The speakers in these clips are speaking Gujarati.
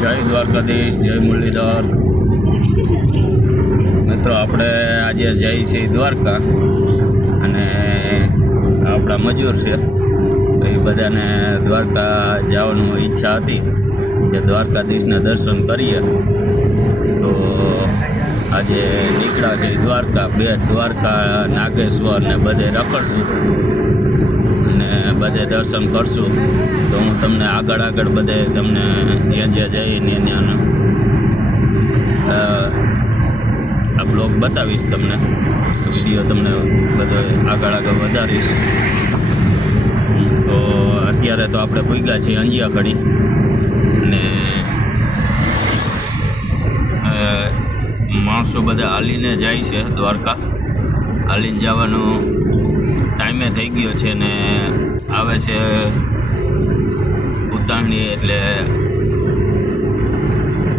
જય દ્વારકાધીશ, જય મુરલીધર મિત્રો. આપણે આજે જઈએ છીએ દ્વારકા અને આપણા મજૂર છે એ બધાને દ્વારકા જવાની ઈચ્છા હતી કે દ્વારકાધીશના દર્શન કરીએ. તો આજે નીકળ્યા છે દ્વારકા, બેટ દ્વારકા, નાગેશ્વર ને બધે રખડશું અને બધે દર્શન કરશું. તો હું તમને આગળ બધે તમને જ્યાં જઈને ત્યાંનો આ બ્લોગ બતાવીશ. તમને વિડીયો તમને બધો આગળ વધારીશ. તો અત્યારે તો આપણે પૂગ્યા છીએ અંજિયાખડી ને માણસો બધા હાલીને જાય છે દ્વારકા. હાલીને જવાનો ટાઈમે થઈ ગયો છે ને આવે છે ઉતાવળી, એટલે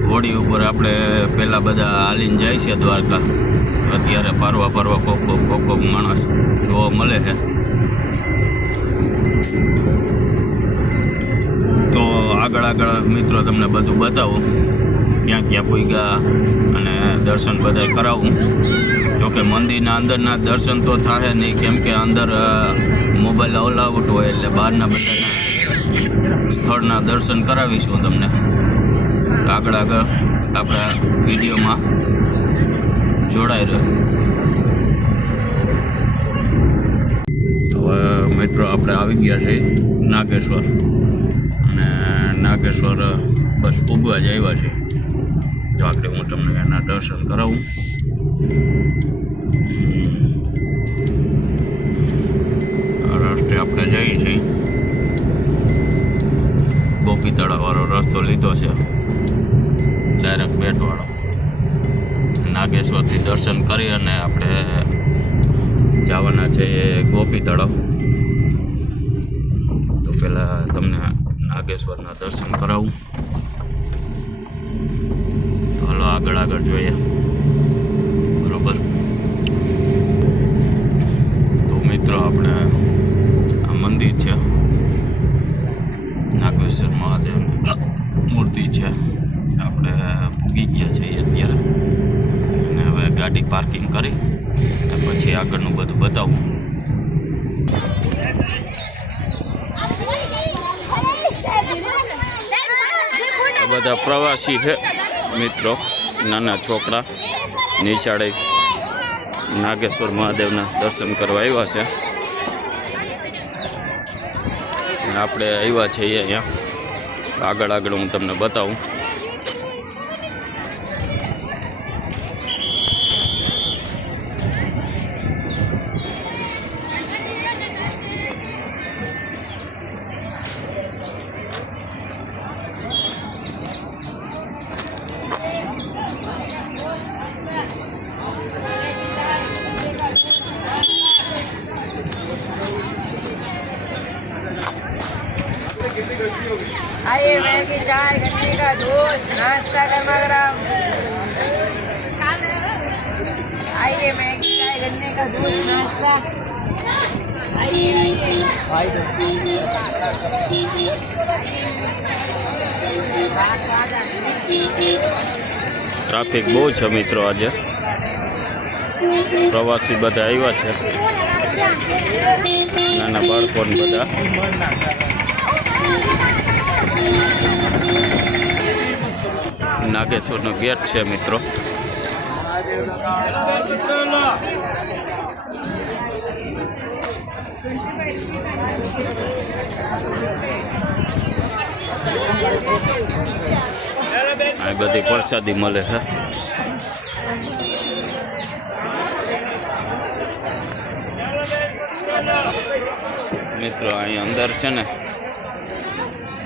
હોડી ઉપર આપણે પહેલાં બધા હાલીને જાય છે દ્વારકા. અત્યારે ફરવા કોક માણસ જોવા મળે છે. તો આગળ મિત્રો તમને બધું બતાવું, ક્યાં પૂગ્યા અને દર્શન બધા કરાવું. જોકે મંદિરના અંદરના દર્શન તો થાય નહીં, કેમ કે અંદર મોબાઈલ અલાઉડ હોય, એટલે બહારના બધાના સ્થળના દર્શન કરાવીશું તમને. આગળ આપણા વિડીયોમાં જોડાઈ રહ્યો. હવે મિત્રો આપણે આવી ગયા છીએ નાગેશ્વર અને નાગેશ્વર બસ પૂગવા જ આવ્યા છે. તો આગળ હું તમને એના દર્શન કરાવું. આ રસ્તે આપણે જઈએ છીએ, ગોપી તળાવવાળો રસ્તો લીધો છે, ડાયરેક્ટ બેટવાળો. નાગેશ્વરથી દર્શન કરી અને આપણે જવાના છે એ ગોપી તળાવ. તો પહેલાં તમને નાગેશ્વરના દર્શન કરાવું. હાલો આગળ જોઈએ. બરોબર. તો મિત્રો આપણે આ મંદિર છે, નાગેશ્વર મહાદેવ મૂર્તિ છે. આપણે પૂગી ગયા છીએ અત્યારે અને હવે ગાડી પાર્કિંગ કરી અને પછી આગળનું બધું બતાવું. બધા પ્રવાસી છે મિત્રો, નાના છોકરા નિશાળે નાગેશ્વર મહાદેવના દર્શન કરવા આવ્યા છે. આપણે આવ્યા છીએ અહીંયા. આગળ હું તમને બતાવું. आइए मैगी चाय गन्ने का जूस नाश्ता गर्मा गरम। आइए मैगी चाय गन्ने का जूस नाश्ता। ટ્રાફિક બહુ છે મિત્રો. આજે પ્રવાસી બધા આવ્યા છે, નાના બાળકોને બધા. નાગેશ્વરનો ગેટ છે મિત્રો. આ બધી પ્રસાદી મળે છે. મિત્રો અહીં અંદર છે ને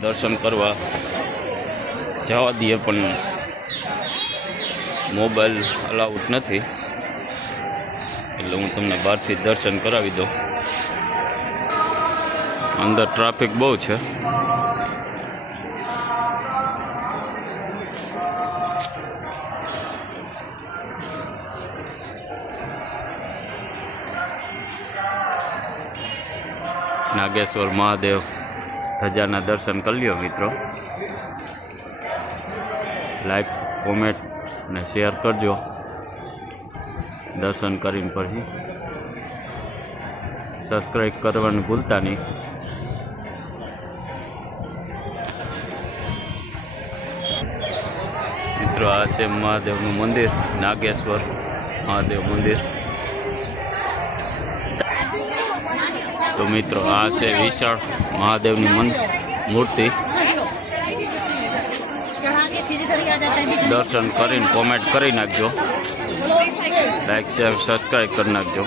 દર્શન કરવા જવા દઈએ, પણ મોબાઈલ અલાઉડ નથી, એટલે હું તમને બહારથી દર્શન કરાવી દઉં. અંદર ટ્રાફિક બહુ છે. નાગેશ્વર મહાદેવ ધજાના દર્શન કરી લ્યો મિત્રો. લાઈક કોમેન્ટ ને શેર કરજો દર્શન કરીને પછી સબસ્ક્રાઈબ કરવાનું ભૂલતા નહીં. મિત્રો આ છે મહાદેવનું મંદિર, નાગેશ્વર મહાદેવ મંદિર. તો મિત્રો આ છે વિશાળ મહાદેવની મૂર્તિ. દર્શન કરીને કોમેન્ટ કરી નાખજો, લાઈક શેર સબસ્ક્રાઈબ કરી નાખજો.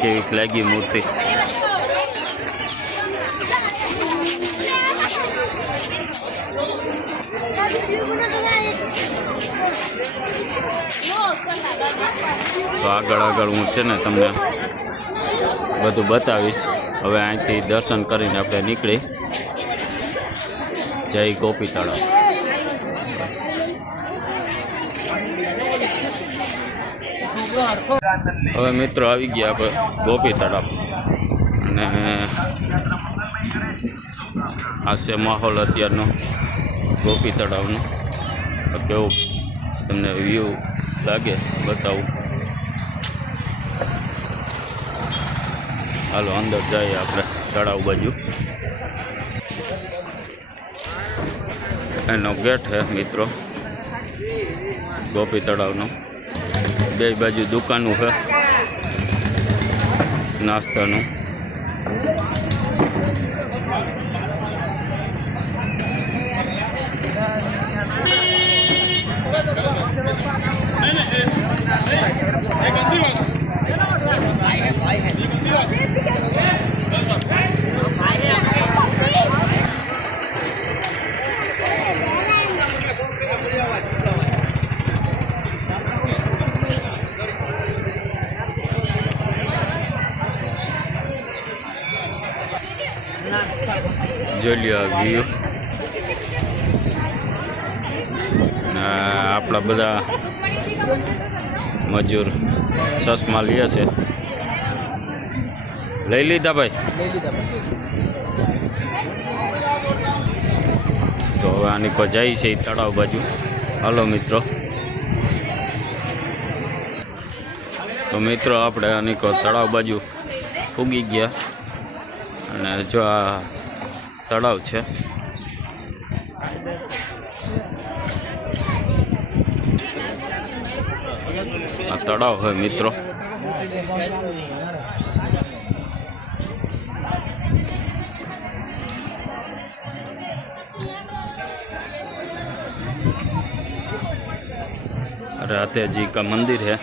કેવી લાગી મૂર્તિ. તો આગળ હું છે ને તમને બધું બતાવીશ. હવે અહીંથી દર્શન કરીને આપણે નીકળી જય ગોપી તળાવ. હવે મિત્રો આવી ગયા આપણે ગોપી તળાવ અને આ છે માહોલ અત્યારનો ગોપી તળાવનો. કેવું તમને વ્યૂ લાગે બતાવું. હાલો અંદર જઈએ આપણે તળાવ બાજુ. એનો ગેટ છે મિત્રો ગોપી તળાવનો. બે બાજુ દુકાનો છે નાસ્તાનું. જોઈ લ્યો વ્યૂ. આપણા બધા મજૂર ચશ્મા લે છે. લઈ લીધા ભાઈ? તો હવે આની પર જાય છે તળાવ બાજુ. હાલો મિત્રો. તો મિત્રો આપણે આની તળાવ બાજુ ઉગી ગયા અને જો આ તળાવ છે. આ તળાવ હોય મિત્રો. राधे जी का मंदिर है.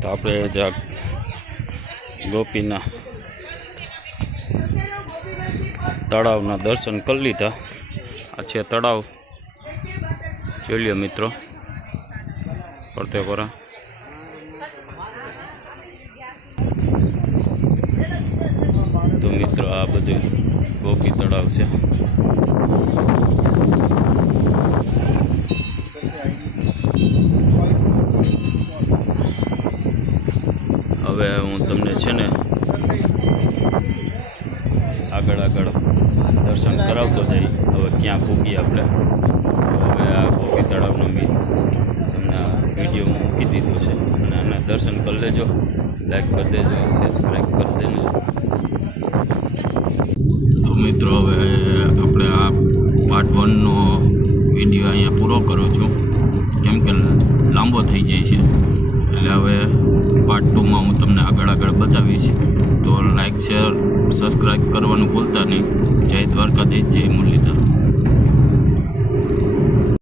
તો આપણે જ ગોપીના તળાવના દર્શન કરી લીધા. આ છે તળાવ. જોઈ લ્યો મિત્રો ફરતે કોરા. તો મિત્રો આ બધું ગોપી તળાવ છે. હવે હું તમને છે ને આગળ દર્શન કરાવતો જઈ. હવે ક્યાં પૂગી આપણે. તો હવે આ ગોપી તળાવનો મેં તમને વિડીયોમાં મૂકી દીધો છે અને આના દર્શન કરી લેજો, લાઈક કરી દેજો, સબસ્ક્રાઈબ કરી દેજો. તો મિત્રો હવે આપણે આ પાર્ટ 1નો વિડીયો અહીંયા પૂરો કરું છું, કેમ કે લાંબો થઈ જાય છે. એટલે હવે પાર્ટ 2માં હું તમને આગળ બતાવીશ. તો લાઈક શેર સબસ્ક્રાઈબ કરવાનું ભૂલતા નહીં. જય દ્વારકાધીશ, જય મુરલીધર.